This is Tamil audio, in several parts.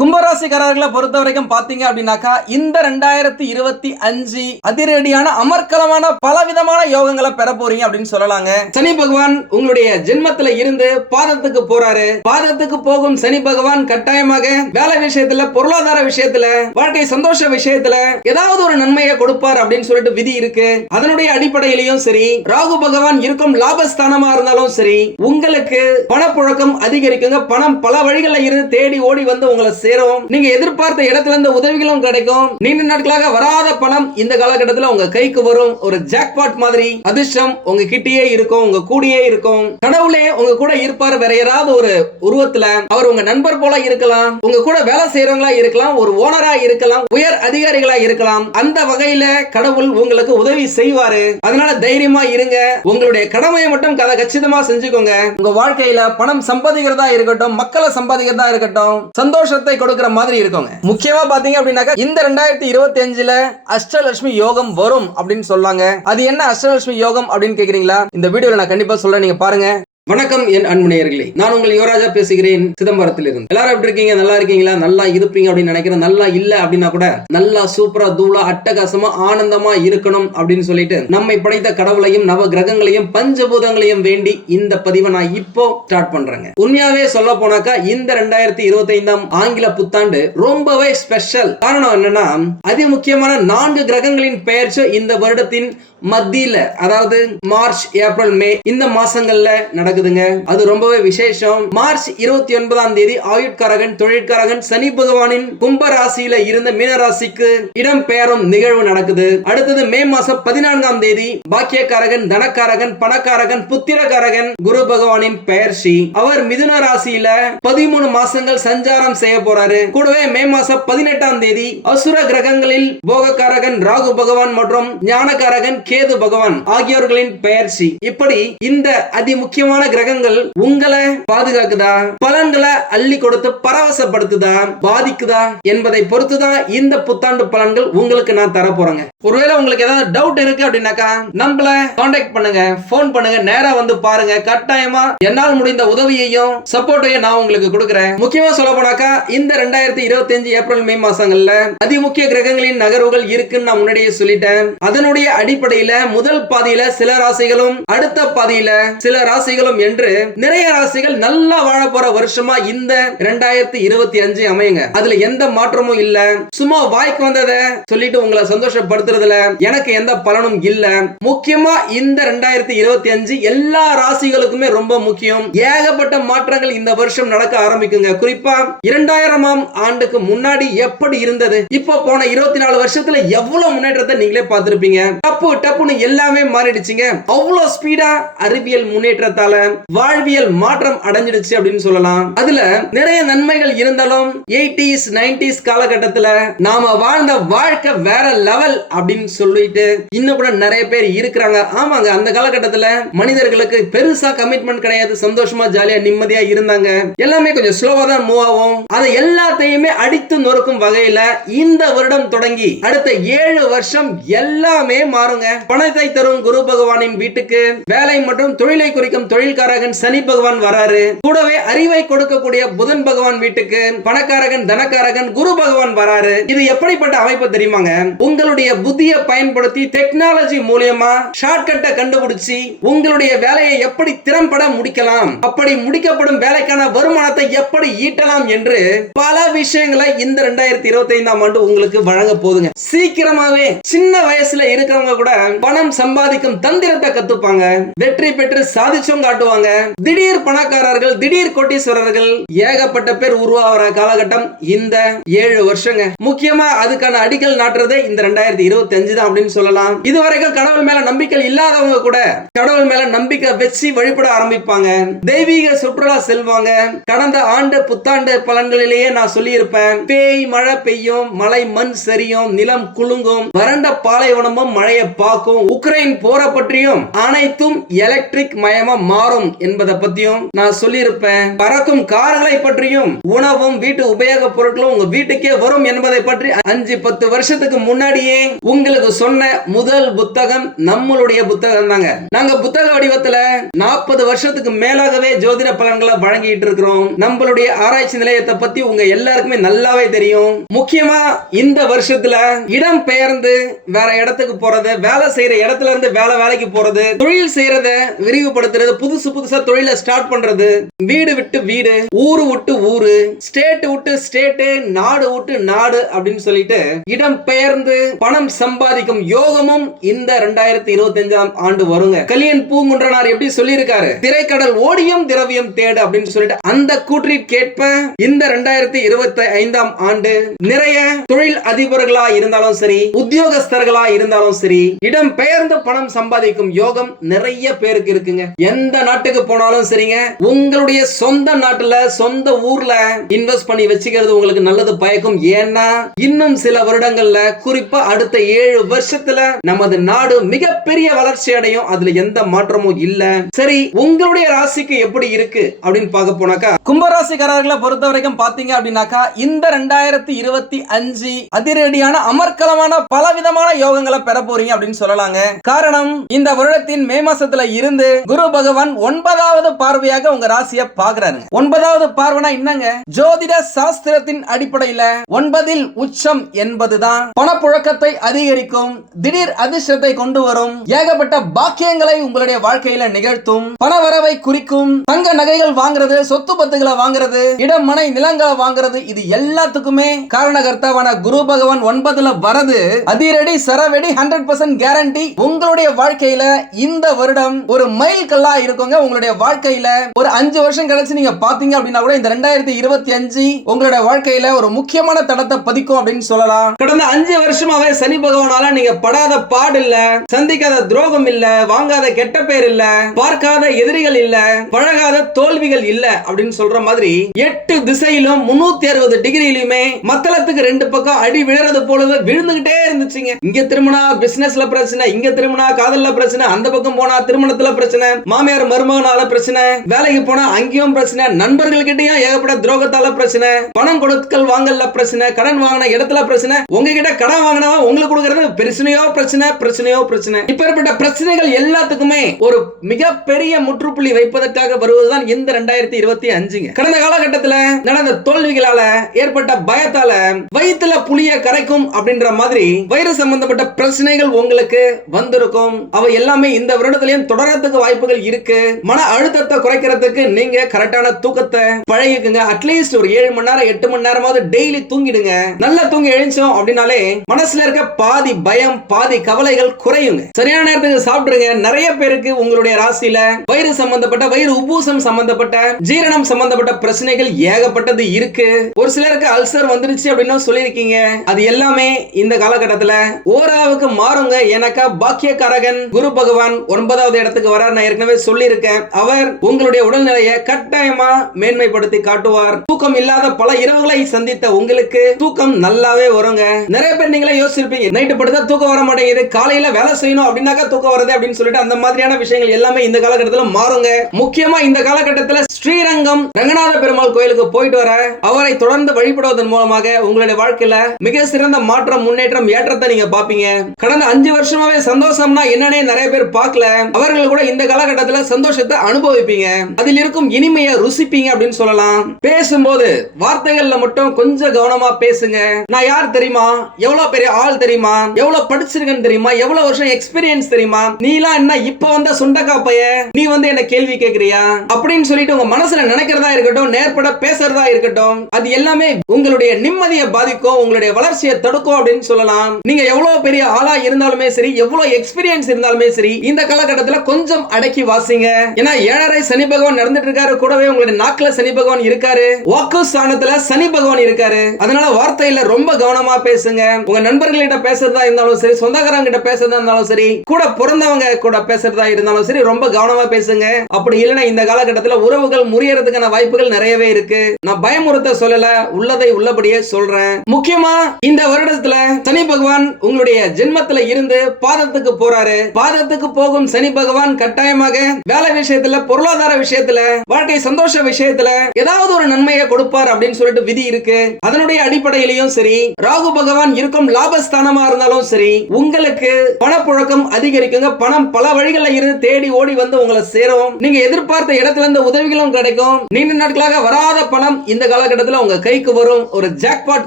கும்பராசிக்காரர்களை பொறுத்த வரைக்கும் பாத்தீங்க அப்படின்னாக்கா இந்த ரெண்டாயிரத்தி இருபத்தி அஞ்சு அதிரடியான அமர்க்கலமான பல விதமான யோகங்களை பெற போறீங்க அப்படின்னு சொல்லலாங்க. சனி பகவான் உங்களுடைய ஜென்மத்துல இருந்து பாதத்துக்கு போறாரு. பாதத்துக்கு போகும் சனி பகவான் கட்டாயமாக வேலை விஷயத்துல பொருளாதார விஷயத்துல வாழ்க்கை சந்தோஷ விஷயத்துல ஏதாவது ஒரு நன்மையை கொடுப்பார் அப்படின்னு சொல்லிட்டு விதி இருக்கு. அதனுடைய அடிப்படையிலையும் சரி ராகு பகவான் இருக்கும் லாபஸ்தானமா இருந்தாலும் சரி உங்களுக்கு பணப்புழக்கம் அதிகரிக்குங்க. பணம் பல வழிகளில் இருந்து தேடி ஓடி வந்து உங்களை சேரும் நீங்க எதிர்பார்த்த இடத்துல இருந்து உதவிகளும் கிடைக்கும். நீண்ட நாட்களாக வராத பணம் இந்த காலகட்டத்தில் உங்க கைக்கு வரும். ஒரு ஜாக்பாட் மாதிரி அதிர்ஷ்டம் உங்க கிட்டேயே இருக்கும் உங்க கூடயே இருக்கும். கடவுளே உங்க கூட இருப்பார் வேற யாராவது ஒரு உருவத்துல. அவர் உங்க நண்பர் போல இருக்கலாம். உங்க கூட வேலை செய்யறவங்களா இருக்கலாம் ஒரு ஓனரா இருக்கலாம் உயர் அதிகாரிகளா இருக்கலாம். அந்த வகையில கடவுள் உங்களுக்கு உதவி செய்வாரு. அதனால தைரியமா இருங்க. உங்களுடைய கடமையை மட்டும் கதை கச்சிதமா செஞ்சுக்கோங்க. உங்க வாழ்க்கையில பணம் சம்பாதிக்கிறதா இருக்கட்டும் மக்களை சம்பாதிக்கிறதா இருக்கட்டும் சந்தோஷத்தை கொடுக்கிற மாதிரி இருக்குங்க. முக்கியமா பாத்தீங்க அப்படின்னாக்கா இந்த ரெண்டாயிரத்தி இருபத்தி அஞ்சுல அஷ்டலட்சுமி யோகம் வரும் அப்படின்னு சொல்லாங்க. அது என்ன அஷ்டலட்சுமி யோகம் அப்படின்னு கேக்குறீங்களா? இந்த வீடியோல நான் கண்டிப்பா சொல்றேன் நீங்க பாருங்க. வணக்கம் என் அன்புநேயர்களே. நான் உங்கள் யுவராஜா பேசுகிறேன் சிதம்பரத்திலிருந்து. எல்லாரும் எப்படி இருக்கீங்க? நல்லா இருக்கீங்களா? நல்லா இருப்பீங்க அப்படின்னு நினைக்கிறேன். நல்லா இல்ல அப்படின்னா கூட நல்லா சூப்பரா தூளா அட்டகாசமா ஆனந்தமா இருக்கணும் அப்படின்னு சொல்லிட்டு நம்மை படைத்த கடவுளையும் நவ கிரகங்களையும் பஞ்சபூதங்களையும் வேண்டி இந்த பதிவை நான் இப்போ ஸ்டார்ட் பண்றேங்க. உண்மையாவே சொல்ல போனாக்கா இந்த ரெண்டாயிரத்தி இருபத்தி ஐந்தாம் ஆங்கில புத்தாண்டு ரொம்பவே ஸ்பெஷல் காரணம் என்னன்னா அதி முக்கியமான நான்கு கிரகங்களின் பெயர்ச்சி இந்த வருடத்தின் மத்தியில அதாவது மார்ச் ஏப்ரல் மே இந்த மாசங்கள்ல நடக்கும் நடக்குதுங்க. அது ரொம்பவே விசேஷம். மார்ச் இருபத்தி ஒன்பதாம் தேதி ஆயுட்காரகன் தொழிற்காரகன் சனி பகவானின் கும்ப ராசியில இருந்த மீன ராசிக்கு இடம் பெயரும் நிகழ்வு நடக்குது. அடுத்தது மே மாசம் பதினான்காம் தேதி பாக்கியக்காரகன் தனக்காரகன் பணக்காரகன் புத்திரக்காரகன் குரு பகவானின் பெயர்ச்சி. அவர் மிதுன ராசியில பதிமூணு மாசங்கள் சஞ்சாரம் செய்ய போறாரு. கூடவே மே மாசம் பதினெட்டாம் தேதி அசுர கிரகங்களில் போகக்காரகன் ராகு பகவான் மற்றும் ஞானக்காரகன் கேது பகவான் ஆகியோர்களின் பெயர்ச்சி. இப்படி இந்த அதி முக்கியமான கிரகங்கள் உங்களை பாதுகாக்குதா? பலன்களை அள்ளி கொடுத்து பரவசப்படுத்துதா? பாதிக்குதா? என்பதை பொறுத்துதான் இந்த புத்தாண்டு பலன்கள் உங்களுக்கு நான் தர போறேங்க. ஒருவேளை உங்களுக்கு ஏதாவது டவுட் இருக்கு அப்படின்னாக்கா நம்மள காண்டாக்ட் பண்ணுங்க போன் பண்ணுங்க நேரா வந்து பாருங்க. கட்டாயமா என்னால் முடிந்த உதவியையும் சப்போர்ட்டையும் நான் உங்களுக்கு கொடுக்குறேன். முக்கியமா சொல்ல போனாக்கா இந்த ரெண்டாயிரத்தி இருபத்தி அஞ்சு ஏப்ரல் மே மாசங்கள்ல அதிமுக்கிய கிரகங்களின் நகர்வுகள் இருக்குன்னு நான் முன்னாடியே சொல்லிட்டேன். அதனுடைய அடிப்படையில முதல் பாதியில சில ராசிகளும் அடுத்த பாதியில சில ராசிகளும் என்று நிறைய ராசிகள் நல்லா வாழ போற வருஷமா இந்த ரெண்டாயிரத்தி இருபத்தி அஞ்சு அமையுங்க. அதுல எந்த மாற்றமும் இல்ல. சும்மா வாய்க்கு வந்ததை சொல்லிட்டு உங்களை சந்தோஷப்படுத்துறதுல எனக்கு எந்த பலனும் இல்ல. முக்கியமா இந்த ரெண்டாயிரத்தி இருபத்தி அஞ்சு எல்லா ராசிகளுக்குமே ரொம்ப முக்கியம். ஏகப்பட்ட மாற்றங்கள் இந்த வருஷம் நடக்க ஆரம்பிக்குங்க. குறிப்பா இரண்டாயிரமாம் ஆண்டுக்கு முன்னாடி எப்படி இருந்தது? இப்போ போன இருபத்தி நாலு வருஷத்துல எவ்வளவு முன்னேற்றத்தை நீங்களே பார்த்திருப்பீங்க. டப்பு டப்புன்னு எல்லாமே மாறிடுச்சுங்க. அவ்வளவு ஸ்பீடா அறிவியல் முன்னேற்றத்தால வாழ்வியல் மாற்றம் அடைஞ்சிடுச்சு அப்படின்னு சொல்லலாம். அதுல நிறைய நன்மைகள் இருந்தாலும் எயிட்டிஸ் நைன்டிஸ் காலகட்டத்துல நாம வாழ்ந்த வாழ்க்கை வேற லெவல் அப்படின்னு சொல்லிட்டு இன்னும் கூட நிறைய பேர் இருக்கிறாங்க. ஆமாங்க அந்த காலகட்டத்துல மனிதர்களுக்கு பெருசா கமிட்மெண்ட் கிடையாது. சந்தோஷமா ஜாலியா நிம்மதியா இருந்தாங்க. எல்லாமே கொஞ்சம் ஸ்லோவா தான் மூவ் ஆகும். அதை எல்லாத்தையுமே அடித்து நொறுக்கும் வகையில இந்த வருடம் தொடங்கி அடுத்த ஏழு வருஷம் எல்லாமே மாறுங்க. பணத்தை தரும் குரு பகவானின் வீட்டுக்கு வேலை மற்றும் தொழிலை குறிக்கும் தொழில் தொழில்காரகன் சனி பகவான் வராரு. கூடவே அறிவை கொடுக்கக்கூடிய புதன் பகவான் வீட்டுக்கு பணக்காரகன் தனக்காரகன் குரு பகவான் வராரு. இது எப்படிப்பட்ட அமைப்பு தெரியுமாங்க? உங்களுடைய புத்தியை பயன்படுத்தி டெக்னாலஜி மூலியமா ஷார்ட்கட்டை கண்டுபிடிச்சு உங்களுடைய வேலையை எப்படி திறம்பட முடிக்கலாம் அப்படி முடிக்கப்படும் வேலைக்கான வருமானத்தை எப்படி ஈட்டலாம் என்று பல விஷயங்களை இந்த ரெண்டாயிரத்தி இருபத்தி ஐந்தாம் ஆண்டு உங்களுக்கு வழங்க போதுங்க சீக்கிரமாவே சின்ன வயசுல இருக்கிறவங்க கூட பணம் சம்பாதிக்கும் தந்திரத்தை கத்துப்பாங்க. வெற்றி பெற்று சாதிச்சவங்க காட்டுவாங்க. திடீர் பணக்காரர்கள் திடீர் கோட்டீஸ்வரர்கள் ஏகப்பட்ட பேர் உருவாகிற காலகட்டம் இந்த ஏழு வருஷங்க. முக்கியமா அதுக்கான அடிக்கல் நாட்டுறதே இந்த ரெண்டாயிரத்தி இருபத்தி அஞ்சு தான் அப்படின்னு சொல்லலாம். இதுவரைக்கும் கடவுள் மேல நம்பிக்கை இல்லாதவங்க கூட கடவுள் மேல நம்பிக்கை வச்சு வழிபட ஆரம்பிப்பாங்க. தெய்வீக சுற்றுலா செல்வாங்க. கடந்த ஆண்டு புத்தாண்டு பலன்களிலேயே நான் சொல்லியிருப்பேன். பேய் மழை பெய்யும் மலை மண் சரியும் நிலம் குலுங்கும் வறண்ட பாலைவனமும் மழையை பார்க்கும் உக்ரைன் போற பற்றியும் அனைத்தும் எலக்ட்ரிக் மயமா மாறும் மாறும் என்பதை பத்தியும் நான் சொல்லியிருப்பேன். பறக்கும் கார்களை பற்றியும் உணவும் வீட்டு உபயோக பொருட்களும் உங்க வீட்டுக்கே வரும் என்பதை பற்றி அஞ்சு பத்து வருஷத்துக்கு முன்னாடியே உங்களுக்கு சொன்ன முதல் புத்தகம் நம்மளுடைய புத்தகம் தாங்க. நாங்க புத்தக வடிவத்துல நாற்பது வருஷத்துக்கு மேலாகவே ஜோதிட பலன்களை வழங்கிட்டு இருக்கிறோம். நம்மளுடைய ஆராய்ச்சி நிலையத்தை பத்தி உங்க எல்லாருக்குமே நல்லாவே தெரியும். முக்கியமா இந்த வருஷத்துல இடம் பெயர்ந்து வேற இடத்துக்கு போறது வேலை செய்யற இடத்துல இருந்து வேலை வேலைக்கு போறது தொழில் செய்யறத விரிவுபடுத்துறது புது புதுசு புதுசா தொழிலை ஸ்டார்ட் பண்றது. வீடு விட்டு வீடு ஊரு விட்டு ஊரு ஸ்டேட் விட்டு ஸ்டேட்டு நாடு விட்டு நாடு அப்படின்னு சொல்லிட்டு இடம் பெயர்ந்து பணம் சம்பாதிக்கும் யோகமும் இந்த ரெண்டாயிரத்தி இருபத்தி அஞ்சாம் ஆண்டு வருங்க. கலியன் பூங்குன்றனார் எப்படி சொல்லியிருக்காரு? திரைக்கடல் ஓடியும் திரவியம் தேடு அப்படின்னு சொல்லிட்டு அந்த கூற்றிற்கேற்ப இந்த ரெண்டாயிரத்தி இருபத்தி ஐந்தாம் ஆண்டு நிறைய தொழில் அதிபர்களா இருந்தாலும் சரி உத்தியோகஸ்தர்களா இருந்தாலும் சரி இடம் பெயர்ந்து பணம் சம்பாதிக்கும் யோகம் நிறைய பேருக்கு இருக்குங்க. எந்த நாட்டுக்கு போனாலும் சரிங்க. உங்களுடைய சொந்த நாட்டுல சொந்த ஊர்ல இன்வெஸ்ட் பண்ணி வச்சுக்கிறது உங்களுக்கு நல்லது பயக்கும். ஏன்னா இன்னும் சில வருடங்கள்ல குறிப்பா அடுத்த ஏழு வருஷத்துல நமது நாடு மிகப்பெரிய வளர்ச்சி அடையும். அதுல எந்த மாற்றமும் இல்ல. சரி உங்களுடைய ராசிக்கு எப்படி இருக்கு அப்படின்னு பார்க்க போனாக்கா கும்பராசிக்காரர்களை பொறுத்த வரைக்கும் பாத்தீங்க அப்படின்னாக்கா இந்த ரெண்டாயிரத்தி இருபத்தி அஞ்சு அதிரடியான அமர்க்கலமான பல விதமான யோகங்களை பெற போறீங்க அப்படின்னு சொல்லலாங்க. காரணம் இந்த வருடத்தின் மே மாசத்துல இருந்து குரு பகவான் ஒன்பதாவது பார்வையாக உங்க ராசியை பாக்குறாரு ஒன்பதாவது பார்வைனா என்னங்க? ஜோதிட சாஸ்திரத்தின் அடிப்படையில ஒன்பதில் உச்சம் என்பதுதான். பணப்புழக்கத்தை அதிகரிக்கும் திடீர் அதிர்ஷ்டத்தை கொண்டு வரும் ஏகப்பட்ட பாக்கியங்களை உங்களுடைய வாழ்க்கையில நிகழ்த்தும் பணவரவை குறிக்கும் தங்க நகைகள் வாங்குறது சொத்து பத்துகளை வாங்குறது இடம் மனை நிலங்களை வாங்குறது இது எல்லாத்துக்குமே காரணகர்த்தாவான குரு பகவான் ஒன்பதுல வரது. அதிரடி சரவெடி ஹண்ட்ரட் பர்சன்ட் கேரண்டி உங்களுடைய வாழ்க்கையில இந்த வருடம் ஒரு மைல் கல்லா இருக்கும். வச்சுக்கோங்க உங்களுடைய வாழ்க்கையில ஒரு அஞ்சு வருஷம் கழிச்சு நீங்க பாத்தீங்க அப்படின்னா கூட இந்த ரெண்டாயிரத்தி இருபத்தி அஞ்சு உங்களுடைய வாழ்க்கையில ஒரு முக்கியமான தடத்தை பதிக்கும் அப்படின்னு சொல்லலாம். கடந்த அஞ்சு வருஷமாவே சனி பகவானால நீங்க படாத பாடு இல்ல சந்திக்காத துரோகம் இல்ல வாங்காத கெட்ட பேர் இல்ல பார்க்காத எதிரிகள் இல்ல பழகாத தோல்விகள் இல்ல அப்படின்னு சொல்ற மாதிரி எட்டு திசையிலும் முன்னூத்தி அறுபது டிகிரியிலுமே மத்தளத்துக்கு ரெண்டு பக்கம் அடி விழறது போலவே விழுந்துகிட்டே இருந்துச்சுங்க. இங்க திரும்பினா பிசினஸ்ல பிரச்சனை இங்க திரும்பினா காதல்ல பிரச்சனை அந்த பக்கம் போனா திருமணத்துல பிரச்சனை மாமியார் மருமகனால பிரச்சனை வேலைக்கு போனா அங்கேயும் பிரச்சனை நண்பர்கள்கிட்டயும் ஏகப்பட்ட துரோகத்தால பிரச்சனை பணம் கொடுக்கல் வாங்கல பிரச்சனை கடன் வாங்கின இடத்துல பிரச்சனை உங்ககிட்ட கடன் வாங்கினா உங்களுக்கு கொடுக்கறது பிரச்சனையோ பிரச்சனை பிரச்சனையோ பிரச்சனை. இப்பேற்பட்ட பிரச்சனைகள் எல்லாத்துக்குமே ஒரு மிகப்பெரிய முற்றுப்புள்ளி வைப்பதற்காக வருவதுதான் இந்த ரெண்டாயிரத்தி இருபத்தி அஞ்சுங்க. கடந்த காலகட்டத்துல நடந்த தோல்விகளால ஏற்பட்ட பயத்தால வயிற்றுல புளிய கரைக்கும் அப்படின்ற மாதிரி வயிறு சம்பந்தப்பட்ட பிரச்சனைகள் உங்களுக்கு வந்திருக்கும். அவை எல்லாமே இந்த வருடத்திலையும் தொடரத்துக்கு வாய்ப்புகள் இருக்கு. மன அழுத்தத்தை குறைக்கிறதுக்கு நீங்க கரெக்டான தூக்கத்தை பழகிக்குங்க. அட்லீஸ்ட் ஒரு ஏழு மணி நேரம் எட்டு மணி நேரமாவது டெய்லி தூங்கிடுங்க. நல்லா தூங்கி எழுந்தோம் அப்படின்னாலே மனசுல இருக்க பாதி பயம் பாதி கவலைகள் குறையுங்க. சரியான நேரத்துக்கு சாப்பிடுங்க. நிறைய பேருக்கு உங்களுடைய ராசியில வயிறு சம்பந்தப்பட்ட வயிறு உபூசம் சம்பந்தப்பட்ட ஜீரணம் சம்பந்தப்பட்ட பிரச்சனைகள் ஏகப்பட்டது இருக்கு. ஒரு சிலருக்கு அல்சர் வந்துருச்சு அப்படின்னு சொல்லியிருக்கீங்க. அது எல்லாமே இந்த காலகட்டத்துல ஓராவுக்கு மாறுங்க. எனக்கா பாக்கியக்காரகன் குரு பகவான் ஒன்பதாவது இடத்துக்கு வரார் நான் ஏற்கனவே சொல்லியிருக்கேன். அவர் உங்களுடைய உடல்நிலையை கட்டாயமா மேன்மைப்படுத்தி காட்டுவார். தூக்கம் இல்லாத பல இரவுகளை சந்தித்த உங்களுக்கு தூக்கம் நல்லாவே வருங்க. நிறைய பேர் நீங்களே யோசிச்சிருப்பீங்க நைட்டு படுத்தா தூக்கம் வர மாட்டேங்குது. காலையில வேலை செய்யணும் அப்படின்னாக்கா தூக்கம் வருது அப்படின்னு சொல்லிட்டு அந்த மாதிரியான விஷயங்கள் எல்லாமே இந்த காலகட்டத்தில் மாறுங்க. முக்கியமா இந்த காலகட்டத்தில் ஸ்ரீரங்கம் ரங்கநாத பெருமாள் கோயிலுக்கு போயிட்டு வர அவரை தொடர்ந்து வழிபடுவதன் மூலமாக உங்களுடைய வாழ்க்கையில மிக சிறந்த மாற்றம் முன்னேற்றம் ஏற்றத்தை நீங்க பாப்பீங்க கடந்த அஞ்சு வருஷமாவே சந்தோஷம்னா என்னன்னே நிறைய பேர் பார்க்கல. அவர்கள் கூட இந்த காலகட்டத்தில் சந்தோஷத்தை அனுபவிப்பீங்க. அதில் இருக்கும் இனிமையை ருசிப்பீங்க அப்படின்னு சொல்லலாம். பேசும்போது வார்த்தைகள்ல மட்டும் கொஞ்சம் கவனமா பேசுங்க. நான் யார் தெரியுமா? எவ்வளவு பெரிய ஆள் தெரியுமா? எவ்வளவு படிச்சிருக்கேன்னு தெரியுமா? எவ்வளவு வருஷம் எக்ஸ்பீரியன்ஸ் தெரியுமா? நீலாம் என்ன இப்ப வந்த சுண்டக்கா பைய? நீ வந்து என்ன கேள்வி கேக்குறியா? அப்படின்னு சொல்லிட்டு உங்க மனசுல நினைக்கிறதா இருக்கட்டும் நேர்பட பேசுறதா இருக்கட்டும் அது எல்லாமே உங்களுடைய நிம்மதியை பாதிக்கும் உங்களுடைய வளர்ச்சியை தடுக்கும் அப்படின்னு சொல்லலாம். நீங்க எவ்வளவு பெரிய ஆளா இருந்தாலுமே சரி எவ்வளவு எக்ஸ்பீரியன்ஸ் இருந்தாலுமே சரி இந்த காலகட்டத்துல கொஞ்சம் அடக்கி வாசிங்க. ஏன்னா ஏழரை சனி பகவான் நடந்துட்டு இருக்காரு. கூடவே உங்களுடைய நாக்குல சனி பகவான் இருக்காரு. வாக்கு ஸ்தானத்துல சனி பகவான் இருக்காரு. அதனால வார்த்தையில ரொம்ப கவனமா பேசுங்க. உங்க நண்பர்கள்கிட்ட பேசுறதா இருந்தாலும் சரி சொந்தக்காரங்க கிட்ட பேசுறதா இருந்தாலும் சரி கூட பிறந்தவங்க கூட பேசுறதா இருந்தாலும் சரி ரொம்ப கவனமா பேசுங்க. அப்படி இல்லைன்னா இந்த காலகட்டத்துல உறவுகள் முறியறதுக்கான வாய்ப்புகள் நிறையவே இருக்கு. நான் பயமுறுத்த சொல்லல உள்ளதை உள்ளபடியே சொல்றேன். முக்கியமா இந்த வருடத்துல சனி பகவான் உங்களுடைய ஜென்மத்துல இருந்து பாதத்துக்கு போறாரு. பாதத்துக்கு போகும் சனி பகவான் கட்டாயமாக வேலை விஷயத்துல பொருளாதார விஷயத்துல வாழ்க்கை சந்தோஷ விஷயத்துல ஏதாவது ஒரு நன்மையை கொடுப்பார் அப்படின்னு சொல்லிட்டு விதி இருக்கு. அதனுடைய அடிப்படையிலையும் சரி ராகு பகவான் இருக்கும் லாபஸ்தானமா இருந்தாலும் சரி உங்களுக்கு பணப்புழக்கம் அதிகரிக்குங்க. பணம் பல வழிகளில் இருந்து தேடி ஓடி வந்து உங்களை சேரும். நீங்க எதிர்பார்த்த இடத்துல இருந்து உதவிகளும் கிடைக்கும். நீண்ட நாட்களாக வராத பணம் இந்த காலகட்டத்துல உங்க கைக்கு வரும். ஒரு ஜாக்பாட்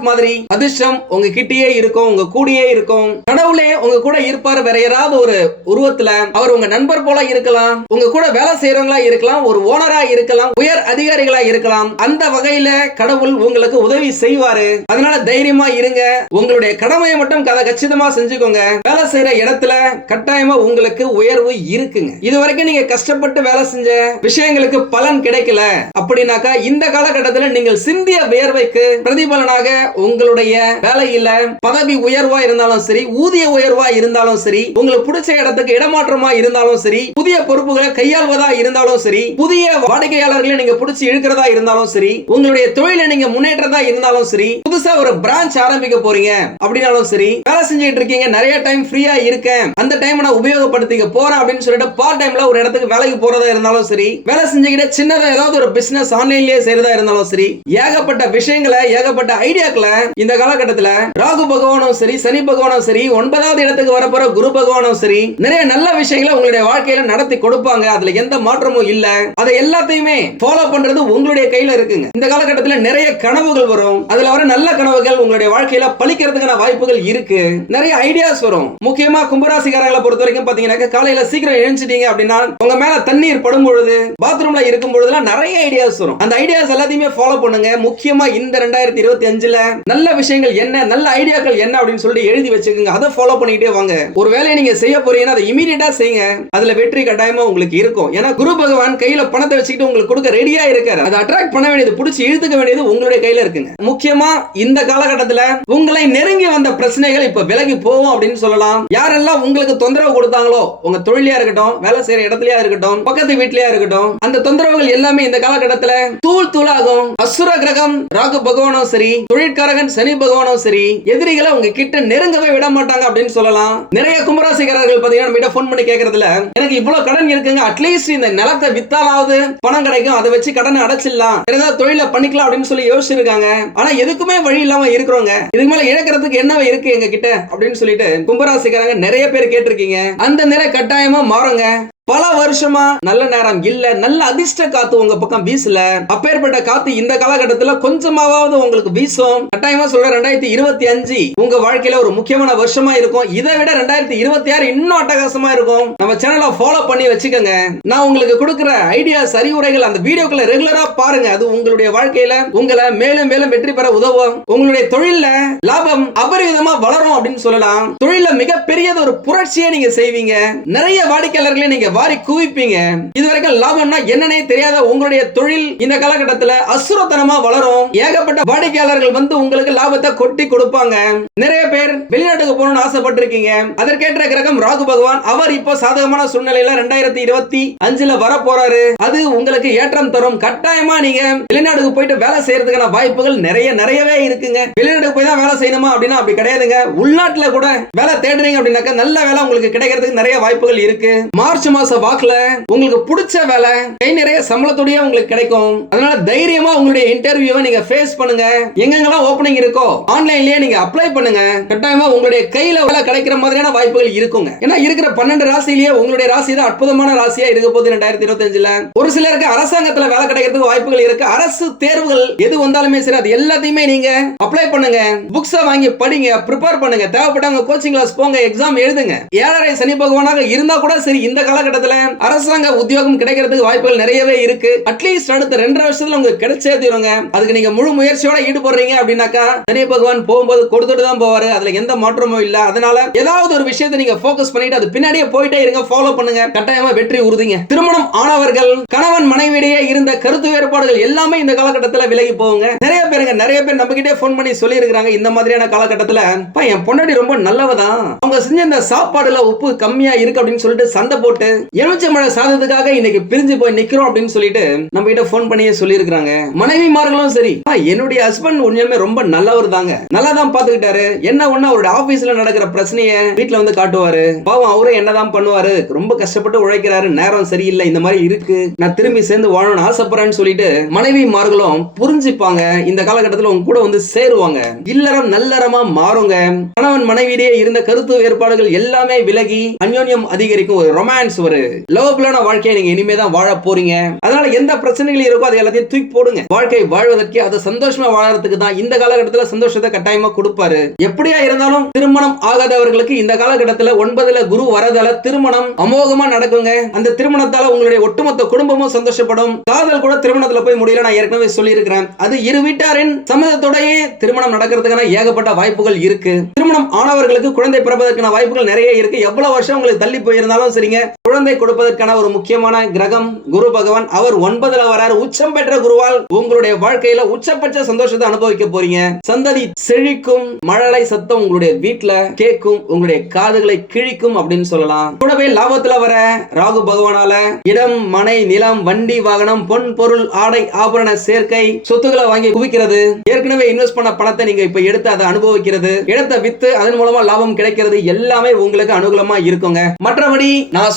மாதிரி அதிர்ஷ்டம் உங்க கிட்டேயே இருக்கும் உங்க கூடியே இருக்கும். கடவுளே உங்க கூட இருப்பார். வேற யாராவது ஒரு உருவத்துல அவர் உங்க நண்பர் போல இருக்கலாம். உங்க கூட வேலை செய்யறவங்களா இருக்கலாம் ஒரு ஓனரா இருக்கலாம் உயர் அதிகாரிகளா இருக்கலாம் அந்த வகையில கடவுள் உங்களுக்கு உதவி செய்வாரு. அதனால தைரியமா இருங்க. உங்களுடைய கடமையை மட்டும் கதை கச்சிதமா செஞ்சுக்கோங்க. வேலை செய்யற இடத்துல கட்டாயமா உங்களுக்கு உயர்வு இருக்குங்க. இது வரைக்கும் நீங்க கஷ்டப்பட்டு வேலை செஞ்ச விஷயங்களுக்கு பலன் கிடைக்கல அப்படின்னாக்கா இந்த காலகட்டத்துல நீங்கள் சிந்திய வியர்வைக்கு பிரதிபலனாக உங்களுடைய வேலையில பதவி உயர்வா இருந்தாலும் சரி ஊதிய உயர்வா இருந்தாலும் சரி உங்களுக்கு பிடிச்ச இடத்துக்கு இடமாற்றமா இருந்தாலும் சரி புதிய பொறுப்புகளை கை கையாள்வதா இருந்தாலும் சரி புதிய வாடிக்கையாளர்களை நீங்க பிடிச்சி இழுக்கிறதா இருந்தாலும் சரி உங்களுடைய தொழில நீங்க முன்னேற்றதா இருந்தாலும் சரி புதுசா ஒரு பிரான்ச் ஆரம்பிக்க போறீங்க அப்படின்னாலும் சரி வேலை செஞ்சுட்டு இருக்கீங்க நிறைய டைம் ஃப்ரீயா இருக்கேன் அந்த டைம் நான் உபயோகப்படுத்திக்க போறேன் அப்படின்னு சொல்லிட்டு பார்ட் டைம்ல ஒரு இடத்துக்கு வேலைக்கு போறதா இருந்தாலும் சரி வேலை செஞ்சுக்கிட்ட சின்னதா ஏதாவது ஒரு பிசினஸ் ஆன்லைன்லயே செய்யறதா இருந்தாலும் சரி ஏகப்பட்ட விஷயங்களை ஏகப்பட்ட ஐடியாக்களை இந்த காலகட்டத்துல ராகு பகவானும் சரி சனி பகவானும் சரி ஒன்பதாவது இடத்துக்கு வரப்போற குரு பகவானும் சரி நிறைய நல்ல விஷயங்களை உங்களுடைய வாழ்க்கையில நடத்தி கொடுப்பாங்க. அதுல எந்த மாற்றமும் இல்ல. அதை எல்லாத்தையுமே ஃபாலோ பண்றது உங்களுடைய கையில இருக்குங்க. இந்த காலகட்டத்துல நிறைய கனவுகள் வரும். அதுல வர நல்ல கனவுகள் உங்களுடைய வாழ்க்கையில பழிக்கிறதுக்கான வாய்ப்புகள் இருக்கு. நிறைய ஐடியாஸ் வரும். முக்கியமா கும்பராசிக்காரங்களை பொறுத்த வரைக்கும் பாத்தீங்கன்னா காலையில சீக்கிரம் எழுந்துட்டீங்க அப்படின்னா உங்க மேல தண்ணீர் படும் பொழுது பாத்ரூம்ல இருக்கும் பொழுதுலாம் நிறைய ஐடியாஸ் வரும். அந்த ஐடியாஸ் எல்லாத்தையுமே ஃபாலோ பண்ணுங்க. முக்கியமா இந்த ரெண்டாயிரத்தி இருபத்தி அஞ்சுல நல்ல விஷயங்கள் என்ன நல்ல ஐடியாக்கள் என்ன அப்படின்னு சொல்லிட்டு எழுதி வச்சுக்கோங்க. அதை ஃபாலோ பண்ணிக்கிட்டே வாங்க. ஒரு வேலையை நீங்க செய்ய போறீங்கன்னா அதை இமீடியட்டா செய்யுங்க. அதுல வெற்றி கட்டாயமா உங்களுக்கு இருக்கும். ஏன்னா குரு பகவான் கையில பணத்தை வச்சுக்கிட்டு உங்களுக்கு கொடுக்க ரெடியா இருக்காரு. அதை அட்ராக்ட் பண்ண வேண்டியது பிடிச்சி இழுத்துக்க வேண்டியது உங்களுடைய கையில இருக்குங்க. முக்கியமா இந்த காலகட்டத்துல உங்களை நெருங்கி வந்த பிரச்சனைகள் இப்ப விலகி போவோம் அப்படின்னு சொல்லலாம். யாரெல்லாம் உங்களுக்கு தொந்தரவு கொடுத்தாங்களோ உங்க தொழிலையா இருக்கட்டும் வேலை செய்யற இடத்துலயா இருக்கட்டும் பக்கத்து வீட்லயா இருக்கட்டும் அந்த தொந்தரவுகள் எல்லாமே இந்த காலகட்டத்துல தூள் தூளாகும். அசுர கிரகம் ராகு பகவானும் சரி தொழிற்காரகன் சனி பகவானும் சரி எதிரிகளை உங்க கிட்ட நெருங்கவே விட மாட்டாங்க அப்படின்னு சொல்லலாம். நிறைய கும்பராசிக்காரர்கள் பாத்தீங்கன்னா நம்ம ஃபோன் பண்ணி கேக்குறதுல எனக்கு இவ்வளவு கடன் இருக்குங்க அட்லீஸ்ட் இந்த நிலத்தை வித்தாலாவது பணம் கிடைக்கும். அதை வச்சு கடனை அடைச்சிடலாம். வேற ஏதாவது தொழில பண்ணிக்கலாம் அப்படின்னு சொல்லி யோசிச்சிருக்காங்க. ஆனா எதுக்குமே வழி இல்லாம இருக்கிறவங்க இதுக்கு மேல இழக்கிறதுக்கு என்ன இருக்கு எங்க கிட்ட அப்படின்னு சொல்லிட்டு கும்பராசிக்காரங்க நிறைய பேர் கேட்டிருக்கீங்க. அந்த நிலை கட்டாயமா மாறுங்க. பல வருஷமா நல்ல நேரம் இல்ல நல்ல அதிர்ஷ்ட காத்து உங்க பக்கம் வீசல. அப்பேற்பட்ட காத்து இந்த காலகட்டத்துல கொஞ்சமாவது உங்களுக்கு வீசும். கட்டாயமா சொல்றேன் ரெண்டாயிரத்தி இருபத்தி அஞ்சு உங்க வாழ்க்கையில ஒரு முக்கியமான வருஷமா இருக்கும். இதை விட ரெண்டாயிரத்தி இருபத்தி ஆறு இன்னும் அட்டகாசமா இருக்கும். நம்ம சேனலை ஃபாலோ பண்ணி வச்சுக்கோங்க. நான் உங்களுக்கு கொடுக்குற ஐடியா சரிவுரைகள் அந்த வீடியோக்களை ரெகுலரா பாருங்க. அது உங்களுடைய வாழ்க்கையில உங்களை மேலும் மேலும் வெற்றி பெற உதவும். உங்களுடைய தொழில்ல லாபம் அபரிவிதமா வளரும் அப்படின்னு சொல்லலாம். தொழில மிகப்பெரியது ஒரு புரட்சியை நீங்க செய்வீங்க. நிறைய வாடிக்கையாளர்களை நீங்க வாரி குவிப்பீங்க. இது வரைக்கும் லாபம்னா என்னன்னே தெரியாத உங்களுடைய தொழில் இந்த காலகட்டத்துல அசுரத்தனமா வளரும். ஏகப்பட்ட வாடிக்கையாளர்கள் வந்து உங்களுக்கு லாபத்தை கொட்டி கொடுப்பாங்க. நிறைய பேர் வெளிநாட்டுக்கு போகணும்னு ஆசைப்பட்டிருக்கீங்க. அதற்கேற்ற கிரகம் ராகு பகவான். அவர் இப்போ சாதகமான சூழ்நிலையில ரெண்டாயிரத்தி இருபத்தி அஞ்சுல வர போறாரு அது உங்களுக்கு ஏற்றம் தரும். கட்டாயமா நீங்க வெளிநாட்டுக்கு போயிட்டு வேலை செய்யறதுக்கான வாய்ப்புகள் நிறைய நிறையவே இருக்குங்க. வெளிநாட்டுக்கு போய் தான் வேலை செய்யணுமா அப்படின்னா அப்படி கிடையாதுங்க. உள்நாட்டுல கூட வேலை தேடுறீங்க அப்படின்னாக்கா நல்ல வேலை உங்களுக்கு கிடைக்கிறதுக்கு நிறைய வாய்ப்புகள் இருக்கு. மார்ச் மாச வாக்குல உங்களுக்கு பிடிச்ச வேலை கை நிறைய சம்பளத்தோடய உங்களுக்கு கிடைக்கும். அதனால தைரியமா உங்களுடைய இன்டர்வியூவை நீங்க ஃபேஸ் பண்ணுங்க. எங்கெங்கெல்லாம் ஓப்பனிங் இருக்கோ ஆன்லைன்லயே நீங்க அப்ளை பண்ணுங்க. கட்டாயமா உங்களுடைய கையில வேலை கிடைக்கிற மாதிரியான வாய்ப்புகள் இருக்குங்க. ஏன்னா இருக்கிற பன்னெண்டு ராசியிலேயே உங்களுடைய ராசி தான் அற்புதமான ராசியா இருக்க போகுது ரெண்டாயிரத்தி இருபத்தி அஞ்சுல ஒரு சிலருக்கு அரசாங்கத்துல வேலை கிடைக்கிறதுக்கு வாய்ப்புகள் இருக்கு. அரசு தேர்வுகள் எது வந்தாலுமே சரி அது எல்லாத்தையுமே நீங்க அப்ளை பண்ணுங்க. புக்ஸை வாங்கி படிங்க ப்ரிப்பேர் பண்ணுங்க. தேவைப்பட்டவங்க கோச்சிங் கிளாஸ் போங்க எக்ஸாம் எழுதுங்க. ஏழரை சனி பகவானாக இருந்தா கூட சரி இந்த காலகட்டத்தில் அரசாங்க உத்தியோகம் கிடைக்கிறதுக்கு வாய்ப்புகள் நிறையவே இருக்கு. அட்லீஸ்ட் அடுத்த ரெண்டரை வருஷத்துல உங்களுக்கு கிடைச்சே தீருங்க. அதுக்கு நீங்க முழு முயற்சியோட ஈடுபடுறீங்க அப்படின்னாக்கா சனி பகவான் போகும்போது கொடுத்துட்டு தான் போவாரு. அதுல எந்த மாற்றமும் இல்ல. அதனால ஏதாவது ஒரு விஷயத்தை நீங்க ஃபோக்கஸ் பண்ணிட்டு அது பின்னாடியே போயிட்டே இருங்க ஃபாலோ பண்ணுங்க. கட்டாயமா வெற்றி உறுதிங்க. திருமணம் ஆனவர்கள் கணவன் மனைவியிடையே இருந்த கருத்து வேறுபாடுகள் எல்லாமே இந்த காலகட்டத்தில் விலகி போகுங்க. நிறைய பேருங்க நிறைய பேர் நம்ம கிட்டே ஃபோன் பண்ணி சொல்லி இந்த மாதிரியான காலகட்டத்தில். "பா, என் பொண்டாட்டி ரொம்ப நல்லவதான். அவங்க செஞ்ச இந்த சாப்பாடுல உப்பு கம்மியா இருக்கு அப்படின்னு சொல்லிட்டு சண்டை போட்டு எலுமிச்சம்பழ சாதத்துக்காக இன்னைக்கு பிரிஞ்சு போய் நிக்கிறோம் அப்படின்னு சொல்லிட்டு நம்ம கிட்ட போன் பண்ணியே சொல்லியிருக்காங்க மனைவிமார்களும் சரி. என்னுடைய ஹஸ்பண்ட் உண்மையுமே ரொம்ப நல்லவர் தாங்க. நல்லா தான் பாத்துக்கிட்டாரு என்ன ஒண்ணு அவருடைய ஆபீஸ்ல நடக்கிற பிரச்சனைய வீட்டுல வந்து காட்டுவாரு. பாவம் அவரும் என்னதான் பண்ணுவாரு. ரொம்ப கஷ்டப்பட்டு உழைக்கிறாரு. நேரம் சரியில்லை. இந்த மாதிரி இருக்கு. நான் திரும்பி சேர்ந்து வாழணும்னு ஆசைப்படுறேன்னு சொல்லிட்டு மனைவிமார்களும் புரிஞ்சுப்பாங்க. இந்த காலகட்டத்துல உங்க கூட வந்து சேருவாங்க. இல்லறம் நல்லறமா மாறுங்க. கணவன் மனைவியிடையே இருந்த கருத்து வேறுபாடுகள் எல்லாமே விலகி அந்யோன்யம் அதிகரிக்கும். ஒரு ரொமான்ஸ் ஒரு லவ்லான வாழ்க்கையை நீங்க இனிமே தான் வாழ போறீங்க. அதனால எந்த பிரச்சனைகள் இருக்கோ அதை எல்லாத்தையும் தூக்கி போடுங்க. வாழ்க்கை வாழ்வதற்கு அது சந்தோஷமா வாழறதுக்கு தான் இந்த காலகட்டத்துல சந்தோஷத்தை கட்டாயமா கொடுப்பாரு. எப்படியா இருந்தாலும் திருமணம் ஆகாதவர்களுக்கு இந்த காலகட்டத்துல ஒன்பதுல குரு வரதால திருமணம் அமோகமா நடக்குங்க. அந்த திருமணத்தால உங்களுடைய ஒட்டுமொத்த குடும்பமும் சந்தோஷப்படும். காதல் கூட திருமணத்துல போய் முடியல நான் ஏற்கனவே சொல்லியிருக்கிறேன். அது இரு வீட்டாரின் சம்மதத்தோடயே திருமணம் நடக்கிறதுக்கான ஏகப்பட்ட வாய்ப்புகள் இருக்கு. திருமணம் ஆனவர்களுக்கு குழந்தை பிறப்பதற்கான வாய்ப்புகள் நிறைய இருக்கு. எவ்வளவு வருஷம் உங்களுக்கு தள்ளி போயிருந்தாலும் சரிங்க. குழந்தை கொடுப்பதற்கான ஒரு முக்கியமான கிரகம் குரு பகவான். அவர் ஒன்பதுல வராரு. உச்சம் பெற்ற குருவால் உங்களுடைய வாழ்க்கையில உச்சபட்ச சந்தோஷத்தை அனுபவிக்க போறீங்க. சந்ததி செழிக்கும் மழலை சத்தம் உங்களுடைய வீட்டுல கேட்கும் உங்களுடைய காதுகளை கிழிக்கும் அப்படின்னு சொல்லலாம். கூடவே லாபத்துல வர ராகு பகவானால இடம் மனை நிலம் வண்டி வாகனம் பொன் பொருள் ஆடை ஆபரண சேர்க்கை சொத்துக்களை வாங்கி குவிக்கிறது. ஏற்கனவே இன்வெஸ்ட் பண்ண பணத்தை நீங்க இப்ப எடுத்து அதை அனுபவிக்கிறது. இடத்தை வித்து அதன் மூலமா லாபம் கிடைக்கிறது எல்லாமே உங்களுக்கு அனுகூலமா இருக்குங்க. மற்றபடி நான்